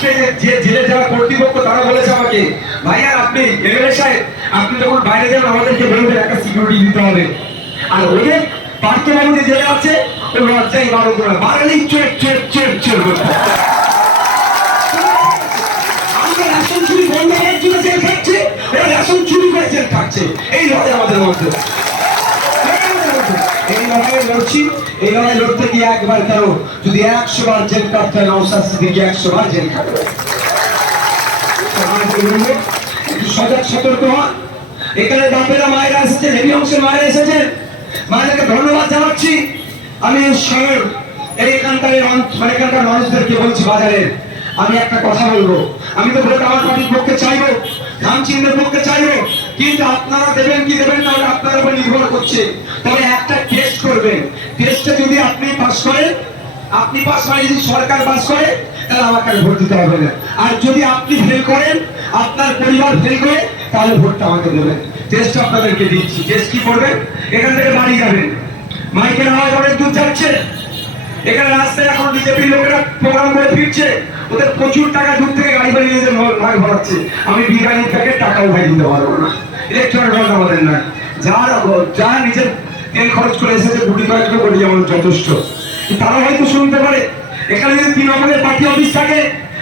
আজকে যে- জেলে যারা কর্তৃপক্ষ তারা বলেছে আমাকে, ভাইয়া, আপনি এমএলএ সাহেব, আপনি যখন বাইরে যাবেন আমাদেরকে বলবেন একটা সিকিউরিটি দিতে হবে। আর পার্থবাবু যে জেলে আছে, ওই লজ্জাই বারো করে চেক চেক চেক করতে আমরা রেশন চুরি বন্ধ জন্য জেল খাচ্ছি, ওরা রেশন চুরি করে জেল খাচ্ছে। এই লড়াই আমাদের মধ্যে। লড়ছি এই লড়াই লড়তে গিয়ে একবার কেন যদি একশো বার জেল কাটতে হয় একশো বার জেল একটু সজাগ সতর্ক হন। এখানে বাপেরা মায়েরা এসেছেন হেভি অংশের মায়েরা এসেছেন ধন্যবাদ জানাচ্ছি। আমি শহর অঞ্চ- মানে এখানকার মানুষদেরকে বলছি বাজারের আমি একটা কথা বলব। আমি তো ভোট আমার পার্টির পক্ষে চাইব, ধান চিহ্নের পক্ষে চাইব। কিন্তু আপনারা দেবেন কি দেবেন না আপনার উপর নির্ভর করছে। তবে একটা টেস্ট করবেন। টেস্টে যদি আপনি পাস করেন, আপনি পাস মানে যদি সরকার পাস করে, তাহলে আমাকে ভোট দিতে হবে না। আর যদি আপনি ফেল করেন, আপনার পরিবার ফেল করে, তাহলে ভোটটা আমাকে দেবেন। টেস্ট আপনাদেরকে দিচ্ছি। টেস্ট কি করবেন? এখান থেকে বাড়ি যাবেন। মাইকের আওয়াজ অনেক দূর যাচ্ছে। এখানে রাস্তায় এখন বিজেপির লোকেরা প্রোগ্রাম করে ফিরছে। ওদের প্রচুর টাকা দূর থেকে গাড়ি বাড়ি নিয়ে ভাগ ভরাচ্ছে। আমি বিরিয়ানি থেকে টাকাও ভাই দিতে পারব না। ইলেকট্রনিক ভোট আমাদের না। যার যা নিজের তেল খরচ করে এসেছে গুটি কয়েক কোটি যেমন যথেষ্ট। তারা হয়তো শুনতে পারে, এখানে যদি তৃণমূলের পার্টি অফিস থাকে,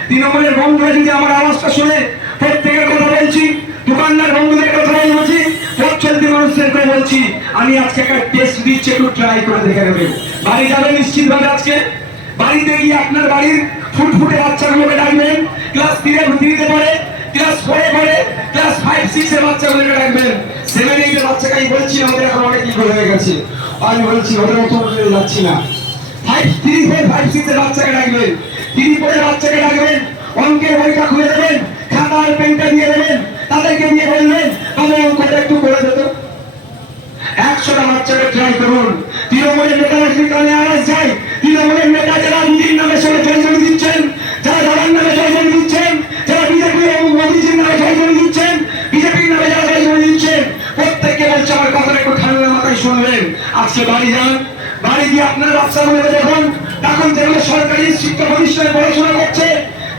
তৃণমূলের বন্ধুরা যদি আমার আওয়াজটা শুনে প্রত্যেকের কথা বলছি, দোকানদার বন্ধুদের কথা বলছি পথ চলতি মানুষদের করে বলছি, আমি আজকে একটা টেস্ট দিচ্ছি, একটু ট্রাই করে দেখে নেবেন বাড়ি যাবেন নিশ্চিত ভাবে আজকে? বাড়িতে গিয়ে আপনার বাড়ির ফুটফুটে বাচ্চাগুলোকে ডাকবেন ক্লাস থ্রিতে দিতে পড়ে ক্লাস ফোরে পড়ে ক্লাস ফাইভ সিক্স এর বাচ্চাগুলোকে ডাকবেন সেভেন এইট এর বাচ্চাকে আমি বলছি, আমাদের এখন অনেক কি হয়ে গেছে। আমি বলছি, ওদের মতো যাচ্ছি না। Five three four five six এর বাচ্চাকে ডাকবেন থ্রি ফোর এর বাচ্চাকে ডাকবেন, অঙ্কের বইটা খুলে দেবেন খাতা আর পেনটা দিয়ে দেবেন, তাদেরকে দিয়ে বলবেন অঙ্কটা একটু করে দিত একশোটা বাচ্চাকে ট্রাই করুন। তৃণমূলের নেতারা গিয়ে আপনার বাচ্চাগুলোকে দেখুন এখন যেগুলো সরকারি শিক্ষা প্রতিষ্ঠানে পড়াশোনা করছে,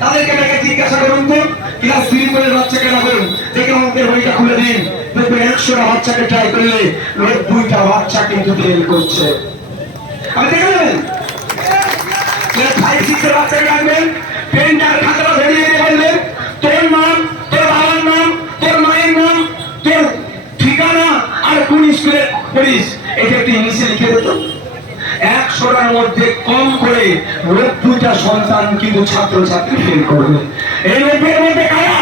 তাদেরকে ডেকে জিজ্ঞাসা করুন তো, ক্লাস থ্রি করে বাচ্চাকে রাখুন দেখে অঙ্কের বইটা খুলে দিন। দেখবেন একশোটা বাচ্চাকে ট্রাই করলে নব্বইটা বাচ্চা কিন্তু ফেল করছে। আমি দেখে নেবেন তোর বাবার নাম, তোর মায়ের নাম, তোর ঠিকানা আর কোন স্কুলে পড়িস এটা একটু ইংলিশে লিখে দিত একশোটার মধ্যে কম করে নব্বইটা সন্তান কিন্তু ছাত্র ছাত্রী ফেল করবে। এই নব্বইয়ের মধ্যে কারা?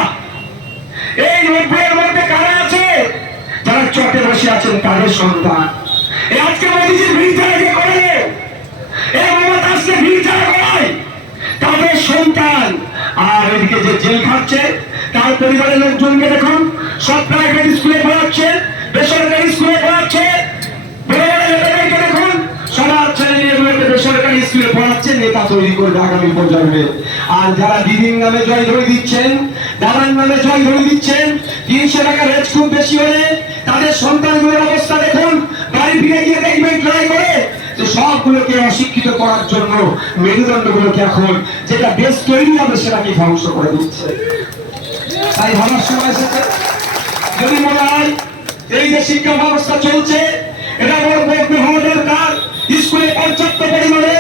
এই নব্বইয়ের মধ্যে কারা আছে? যারা চটে বসে আছেন, তাদের সন্তান। আজকে মোদীজির ভিড় করে আসছে ভিড় যারা করায়, তাদের সন্তান। আর এদিকে যে জেল খাচ্ছে, তার পরিবারের লোকজনকে দেখুন, সব প্রাইভেট স্কুলে পড়াচ্ছে নেতা তৈরি করবে আগামী প্রজন্মে। আর যারা দিদির নামে জয় ধরে দিচ্ছেন, দাদার নামে জয় ধরে দিচ্ছেন, তিনশো টাকা রেট খুব বেশি হলে তাদের সন্তানগুলোর অবস্থা দেখুন। বাড়ি ফিরে গিয়ে দেখবেন ট্রাই করে। সবগুলোকে অশিক্ষিত করার জন্য মেরুদণ্ডগুলোকে এখন যেটা দেশ তৈরি হবে সেটাকে ধ্বংস করে দিচ্ছে। তাই ভাবার সময় এসেছে। যদি মনে হয় এই যে শিক্ষা ব্যবস্থা চলছে, এটা বড় বড় হওয়া দরকার স্কুলে পর্যাপ্ত পরিমাণে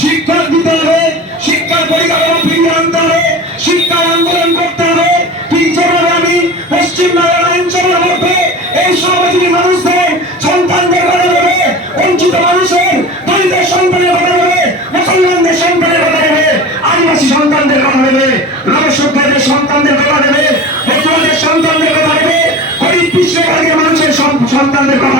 শিক্ষক দিতে হবে, শিক্ষার পরিকাঠামো ফিরিয়ে আনতে হবে, শিক্ষার আন্দোলন করতে হবে। ঠিক যেভাবে আমি পশ্চিম বাংলার অঞ্চলের মধ্যে এই সমাজী মানুষদের সন্তানদের কথা দেবে বঞ্চিত মানুষের দরিদ্র সন্তানের কথা দেবে মুসলমানদের সন্তানের কথা দেবে আদিবাসী সন্তানদের কথা দেবে নবসভ্যদের সন্তানদের কথা দেবে বৈদ্যদের সন্তানদের কথা দেবে গরিব পিছিয়ে মানুষের সন- সন্তানদের কথা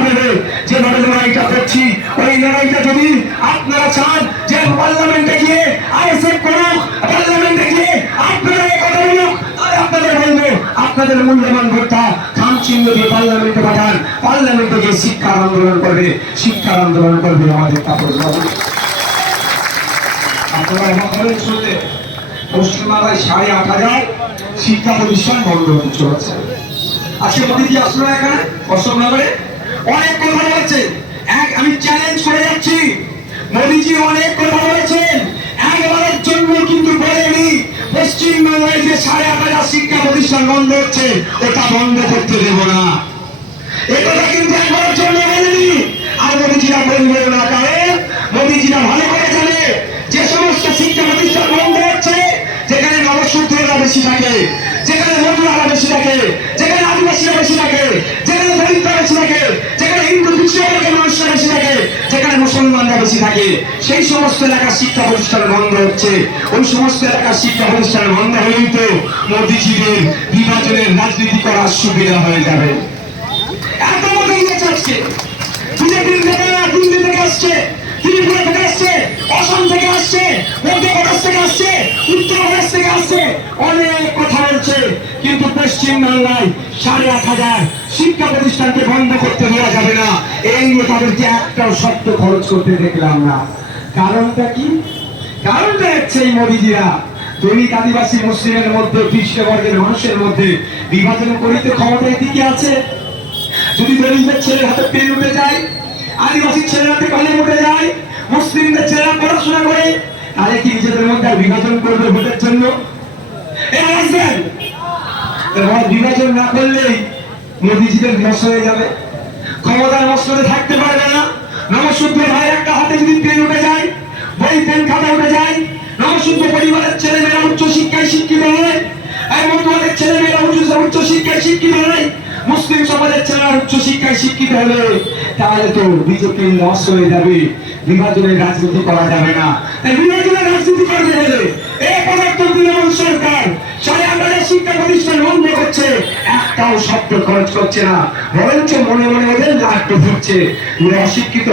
আপনারা চান যে পার্লামেন্টে গিয়ে আইএসএফ করুক, পার্লামেন্টে গিয়ে আপনারা এই কথা বলুক। তাহলে আপনাদের বলব আপনাদের মূল্যবান ভোটটা খাম দিয়ে পার্লামেন্টে পাঠান। পার্লামেন্টে গিয়ে শিক্ষার আন্দোলন করবে, শিক্ষার আন্দোলন করবে আমাদের বাবু। আপনারা অবাক শুনলে পশ্চিমবাংলায় সাড়ে আট হাজার শিক্ষা প্রতিষ্ঠান বন্ধ হতে চলেছে। আজকে মোদীজি আসলো এখানে, অশোকনগরে। অনেক কথা বলেছে। এক আমি চ্যালেঞ্জ করে যাচ্ছি। মোদীজি অনেক কথা বলেছেন। একবারের জন্য কিন্তু বলেনি। পশ্চিম যে সাড়ে আট হাজার শিক্ষা প্রতিষ্ঠান বন্ধ হচ্ছে, ওটা বন্ধ করতে দেব না। এটা কিন্তু একবার জন্য বলেনি। আর মোদীজিরা বলবে না, কারণ মোদীজিরা ভালো করে জানে, যে সমস্ত শিক্ষা প্রতিষ্ঠান বন্ধ হচ্ছে, যেখানে নবশূদ্ররা বেশি থাকে, যেখানে মজুরারা বেশি থাকে বেশি থাকে, সেই সমস্ত এলাকার শিক্ষা প্রতিষ্ঠান বন্ধ হচ্ছে। ওই সমস্ত এলাকার শিক্ষা প্রতিষ্ঠান বন্ধ হলেই তো মোদীজিদের বিভাজনের রাজনীতি করার সুবিধা হয়ে যাবে। এত মতো ইয়ে চাচ্ছে বিজেপির নেতারা দিল্লি থেকে আসছে। ত্রিপুরা থেকে আসছে, অসম থেকে আসছে মধ্যপ্রদেশ থেকে আসছে উত্তরপ্রদেশ থেকে আসছে। অনেক কথা বলছে, কিন্তু পশ্চিম বাংলায় সাড়ে আট হাজার শিক্ষা প্রতিষ্ঠানকে বন্ধ করতে দেওয়া যাবে না। এই নিয়ে তাদেরকে একটাও শব্দ খরচ করতে দেখলাম না। কারণটা কি? কারণটা হচ্ছে এই মোদিজিরা, দলিত আদিবাসী মুসলিমের মধ্যে খ্রিস্ট মানুষের মধ্যে বিভাজন করিতে ক্ষমতা এদিকে আছে। যদি দলিতদের ছেলের হাতে পেন উঠে যায় আদিবাসী ছেলের কলম উঠে যায়, মুসলিমদের ছেলেরা পড়াশোনা করে, তাহলে কি নিজেদের মধ্যে বিভাজন করবে ভোটের জন্য? বিভাজন না করলেই মোদিজিদের নষ্ট হয়ে যাবে। ক্ষমতার মসনদে থাকতে পারবে না। নমশূদ্র ভাই একটা হাতে যদি পেন উঠে যায়, বই, পেন, খাতা উঠে যায় নমশূদ্র পরিবারের ছেলেমেয়েরা উচ্চ শিক্ষায় শিক্ষিত হয়, এই মতুয়াদের ছেলেমেয়েরা উচ্চ শিক্ষায় শিক্ষিত হয় মুসলিম সমাজের ছেলেরা উচ্চ শিক্ষায় শিক্ষিত হলে তাহলে তো বিজেপি লস হয়ে যাবে। বিভাজনের রাজনীতি করা যাবে না। তাই বিভাজনের রাজনীতি করতে হলে একটাও খরচ করছে না। অশিক্ষিত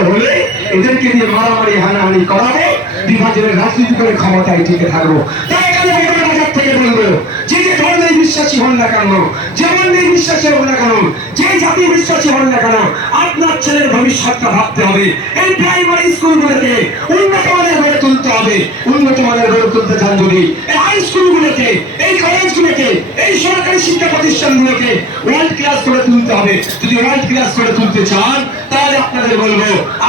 বিভাজনের রাজনীতি করে ক্ষমতায় টিকে থাকব। তাই এখানে বড় বাজার থেকে বলব যে যে ধর্মের বিশ্বাসী হন না কেন? যেমন নেই বিশ্বাসী হন না কেন? যে জাতি বিশ্বাসী হন না কেন? আপনার ছেলের ভবিষ্যৎটা ভাবতে হবে। এই প্রাইমারি স্কুলগুলোকে উন্নত মানের গড়ে তুলতে হবে। উন্নত মানের গড়ে তুলতে চান যদি, এই হাই স্কুলগুলোকে এই কলেজগুলোকে এই সরকারি শিক্ষা প্রতিষ্ঠানগুলোকে ওয়ার্ল্ড ক্লাস করে তুলতে হবে। যদি ওয়ার্ল্ড ক্লাস করে তুলতে চান, তাহলে আপনাদের বলব,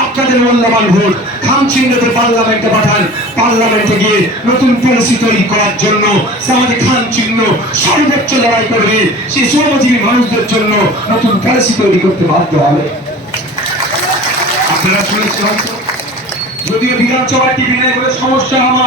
আপনাদের মূল্যবান ভোট খামচিহ্নতে পার্লামেন্টে পাঠান। পার্লামেন্টে গিয়ে নতুন পলিসি তৈরি করার জন্য সাদ খান চিহ্ন সর্বোচ্চ লড়াই করবে সেই শ্রমজীবী মানুষদের জন্য নতুন পলিসি তৈরি করতে বাধ্য হবে। আপনারা শুনেছেন যদিও বিধানসভা টিভি নেই বলে সমস্যা আমার।